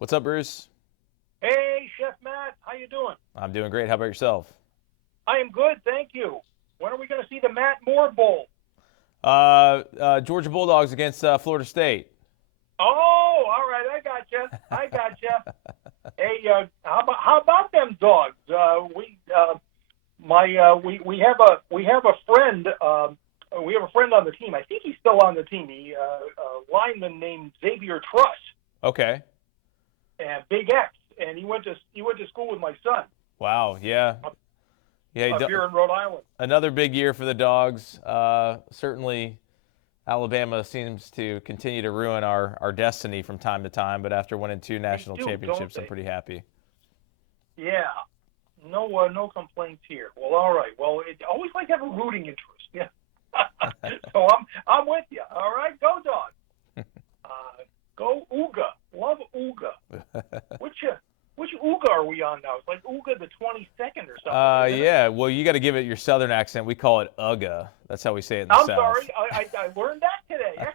What's up, Bruce? Hey, Chef Matt, how you doing? I'm doing great. How about yourself? I am good, thank you. When are we going to see the Matt Moore Bowl? Georgia Bulldogs against Florida State. Oh, all right, I got you. I got you. Hey, how about them dogs? We have a friend. We have a friend on the team. I think he's still on the team. A lineman named Xavier Truss, Okay. and Big X, and he went to school with my son Wow. Yeah. up, Yeah. up here in Rhode Island. Another big year for the Dogs. Certainly, Alabama seems to continue to ruin our destiny from time to time. But after winning two They national do, don't championships, I'm they? pretty happy. Yeah. No complaints here. Well, all right. Well, it always like to have a rooting interest. Yeah. So I'm with you. All right, go dog. Go Ooga. Love Ooga. Which Ooga are we on now? It's like Ooga the 22nd or something, isn't it? Yeah. Well, you got to give it your Southern accent. We call it UGA. That's how we say it in the I'm South. sorry. I learned that today.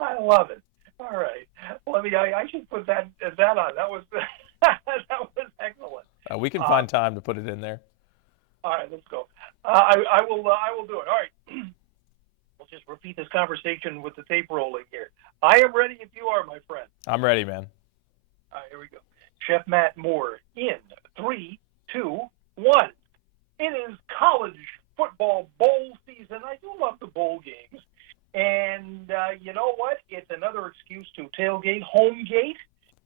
I love it. All right. Well, I should put that on. That was that was excellent. We can Uh, find time to put it in there. all right, let's go. I will do it. All right. We'll just repeat this conversation with the tape rolling here. I am ready if you are, my friend. I'm ready, man. All right, here we go. Chef Matt Moore in three, two, one. It is college football bowl season. I do love the bowl games. And you know what? It's another excuse to tailgate, homegate.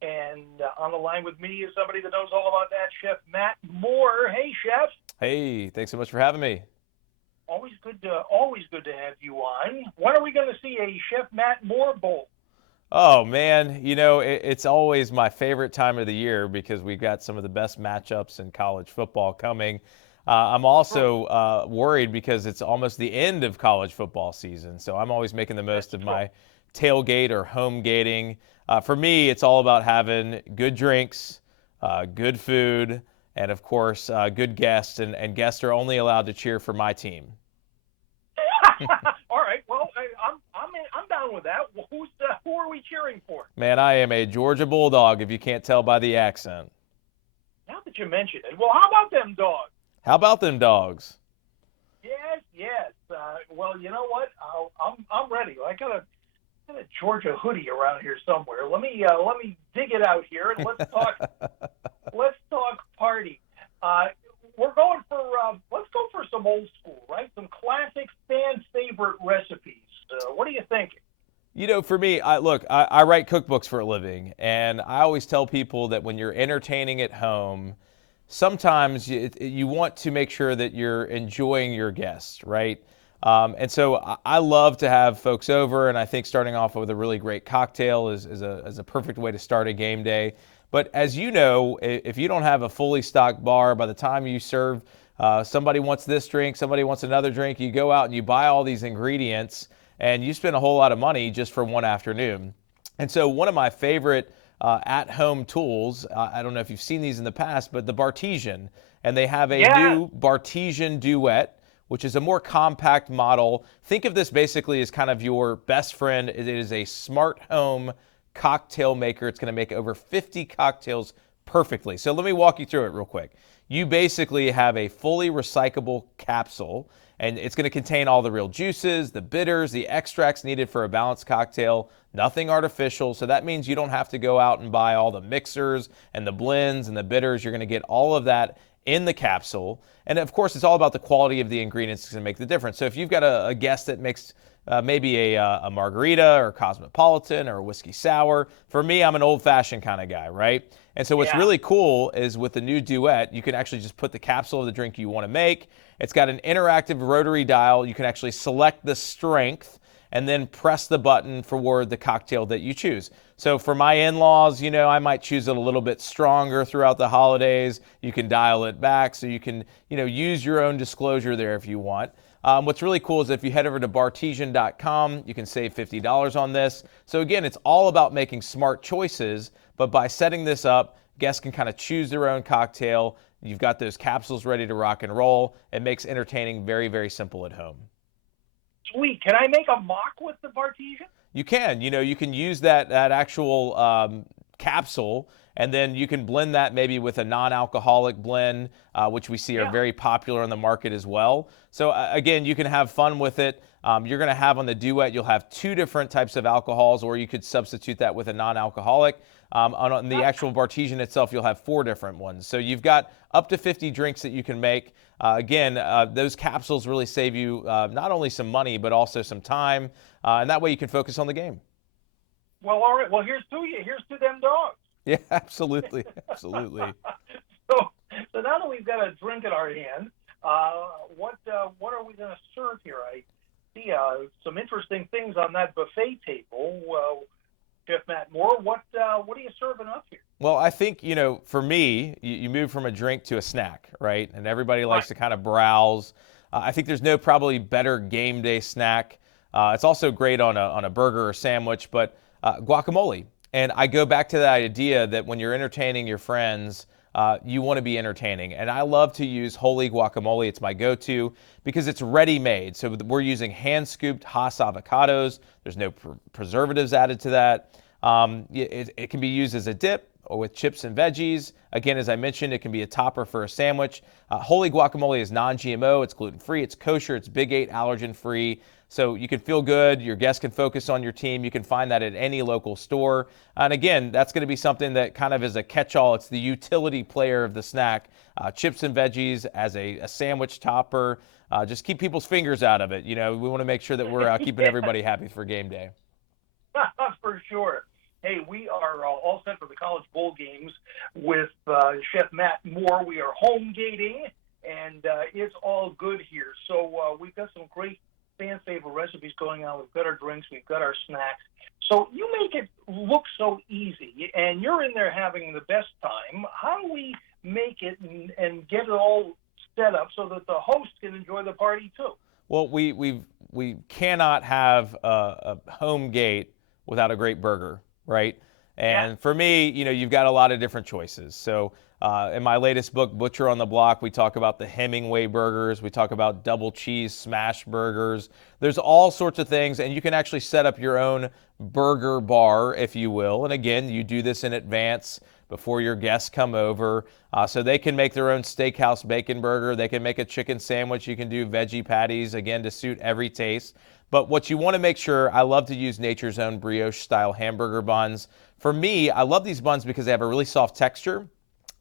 And on the line with me is somebody that knows all about that, Chef Matt Moore. Hey, Chef. Hey, thanks so much for having me. Always good to have you on. When are we going to see a Chef Matt Moore Bowl? Oh man, it's always my favorite time of the year because we've got some of the best matchups in college football coming. I'm also worried because it's almost the end of college football season, so I'm always making the That's most of true. my tailgate or home gating. For me, it's all about having good drinks, good food, and of course, good guests. And guests are only allowed to cheer for my team. All right. Well, I'm down with that. Well, who are we cheering for? Man, I am a Georgia Bulldog, if you can't tell by the accent. Now that you mention it, well, how about them dogs? How about them dogs? Yes, yes. Well, you know what? I'm ready. I got a Georgia hoodie around here somewhere. Let me dig it out here and let's talk party. We're going for let's go for some old school, right? Some classic fan favorite recipes. What are you thinking? For me, I write cookbooks for a living, and I always tell people that when you're entertaining at home, sometimes you want to make sure that you're enjoying your guests, right? And so I love to have folks over, and I think starting off with a really great cocktail is a perfect way to start a game day. But as you know, if you don't have a fully stocked bar, by the time you serve, somebody wants this drink, somebody wants another drink, you go out and you buy all these ingredients, and you spend a whole lot of money just for one afternoon. And so one of my favorite at-home tools, I don't know if you've seen these in the past, but the Bartesian, and they have a Yeah, new Bartesian Duet, which is a more compact model. Think of this basically as kind of your best friend. It is a smart home cocktail maker. It's going to make over 50 cocktails perfectly. So let me walk you through it real quick. You basically have a fully recyclable capsule, and it's going to contain all the real juices, the bitters, the extracts needed for a balanced cocktail, nothing artificial. So that means you don't have to go out and buy all the mixers and the blends and the bitters. You're going to get all of that in the capsule. And of course, it's all about the quality of the ingredients that's going to make the difference. So if you've got a guest that makes maybe a margarita or cosmopolitan or a whiskey sour, for me, I'm an old-fashioned kind of guy, right? And so what's yeah. really cool is with the new Duet, you can actually just put the capsule of the drink you want to make. It's got an interactive rotary dial. You can actually select the strength and then press the button for the cocktail that you choose. So for my in-laws, I might choose it a little bit stronger throughout the holidays. You can dial it back, so you can, use your own disclosure there if you want. What's really cool is if you head over to bartesian.com, you can save $50 on this. So again, it's all about making smart choices, but by setting this up, guests can kind of choose their own cocktail. You've got those capsules ready to rock and roll. It makes entertaining very, very simple at home. Sweet. Can I make a mock with the Bartesian? You can. You can use that actual capsule, and then you can blend that maybe with a non-alcoholic blend, which we see are Yeah. very popular on the market as well. So again, you can have fun with it. You're going to have on the Duet, you'll have 2 different types of alcohols, or you could substitute that with a non-alcoholic. On the actual Bartesian itself, you'll have 4 different ones. So you've got up to 50 drinks that you can make. Again, those capsules really save you not only some money, but also some time. And that way you can focus on the game. Well, all right. Well, here's to you. Here's to them dogs. Yeah, absolutely. Absolutely. So now that we've got a drink in our hand, what are we going to serve here? I see some interesting things on that buffet table. Chef Matt Moore, what are you serving up here? Well, I think, for me, you move from a drink to a snack, right? And everybody likes to kind of browse. I think there's no probably better game day snack. It's also great on a burger or sandwich, but guacamole. And I go back to that idea that when you're entertaining your friends, you want to be entertaining. And I love to use Holy guacamole. It's my go-to because it's ready-made. So we're using hand-scooped Hass avocados. There's no preservatives added to that. It can be used as a dip or with chips and veggies. Again, as I mentioned, it can be a topper for a sandwich. Holy guacamole is non-GMO. It's gluten-free. It's kosher. It's Big 8 allergen-free. So you can feel good. Your guests can focus on your team. You can find that at any local store. And again, that's going to be something that kind of is a catch-all. It's the utility player of the snack. Chips and veggies as a sandwich topper. Just keep people's fingers out of it. We want to make sure that we're keeping everybody happy for game day. For sure. Hey, we are all set for the college bowl games with Chef Matt Moore. We are home gating, and it's all good here. So we've got some great fan favorite recipes going on. We've got our drinks, we've got our snacks. So you make it look so easy, and you're in there having the best time. How do we make it and get it all set up so that the host can enjoy the party too? Well, we cannot have a home gate without a great burger, right? And for me, you've got a lot of different choices. So in my latest book, Butcher on the Block, we talk about the Hemingway burgers. We talk about double cheese smash burgers. There's all sorts of things, and you can actually set up your own burger bar, if you will. And again, you do this in advance before your guests come over. So they can make their own steakhouse bacon burger. They can make a chicken sandwich. You can do veggie patties, again, to suit every taste. But what you want to make sure, I love to use Nature's Own brioche-style hamburger buns. For me, I love these buns because they have a really soft texture.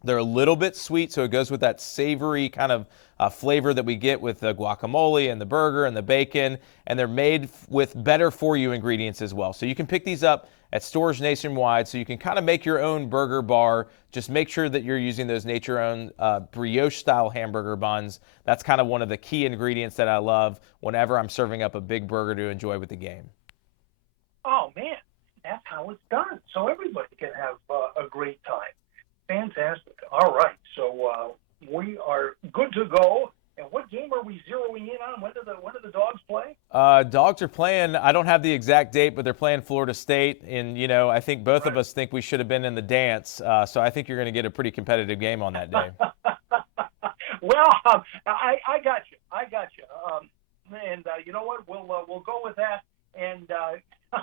They're a little bit sweet, so it goes with that savory kind of flavor that we get with the guacamole and the burger and the bacon, and they're made with better-for-you ingredients as well. So you can pick these up at stores nationwide, so you can kind of make your own burger bar. Just make sure that you're using those Nature's Own brioche-style hamburger buns. That's kind of one of the key ingredients that I love whenever I'm serving up a big burger to enjoy with the game. Oh, man, that's how it's done. So everybody can have a great time. Fantastic. All right. So we are good to go. And what game are we zeroing in on? When do the dogs play? Dogs are playing. I don't have the exact date, but they're playing Florida State. And, I think both of us think we should have been in the dance. So I think you're going to get a pretty competitive game on that day. Well, I got you. And you know what? We'll go with that. And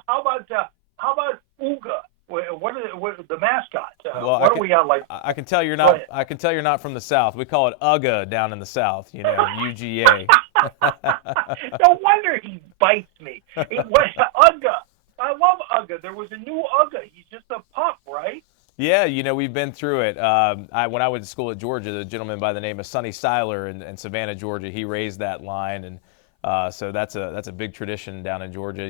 how about Uga? What are the mascot? What do we got? Like I can tell you're not. I can tell you're not from the South. We call it UGA down in the South. UGA. No wonder he bites me. UGA. I love UGA. There was a new UGA. He's just a pup, right? Yeah, we've been through it. When I went to school at Georgia, the gentleman by the name of Sonny Seiler in Savannah, Georgia, he raised that line, and so that's a big tradition down in Georgia.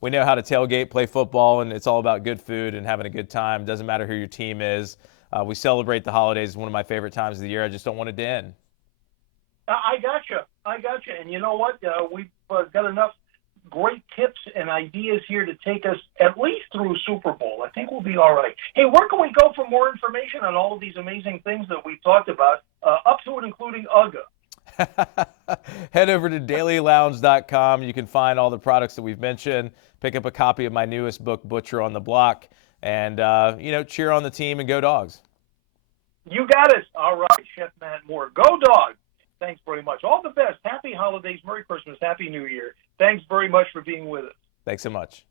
We know how to tailgate, play football, and it's all about good food and having a good time. Doesn't matter who your team is. We celebrate the holidays. It's one of my favorite times of the year. I just don't want it to end. I gotcha. And you know what? We've got enough great tips and ideas here to take us at least through Super Bowl. I think we'll be all right. Hey, where can we go for more information on all of these amazing things that we've talked about, up to and including UGA? Head over to dailylounge.com. You can find all the products that we've mentioned. Pick up a copy of my newest book, Butcher on the Block, and cheer on the team and go Dogs. You got it. All right, Chef Matt Moore. Go Dogs. Thanks very much. All the best. Happy holidays. Merry Christmas. Happy New Year. Thanks very much for being with us. Thanks so much.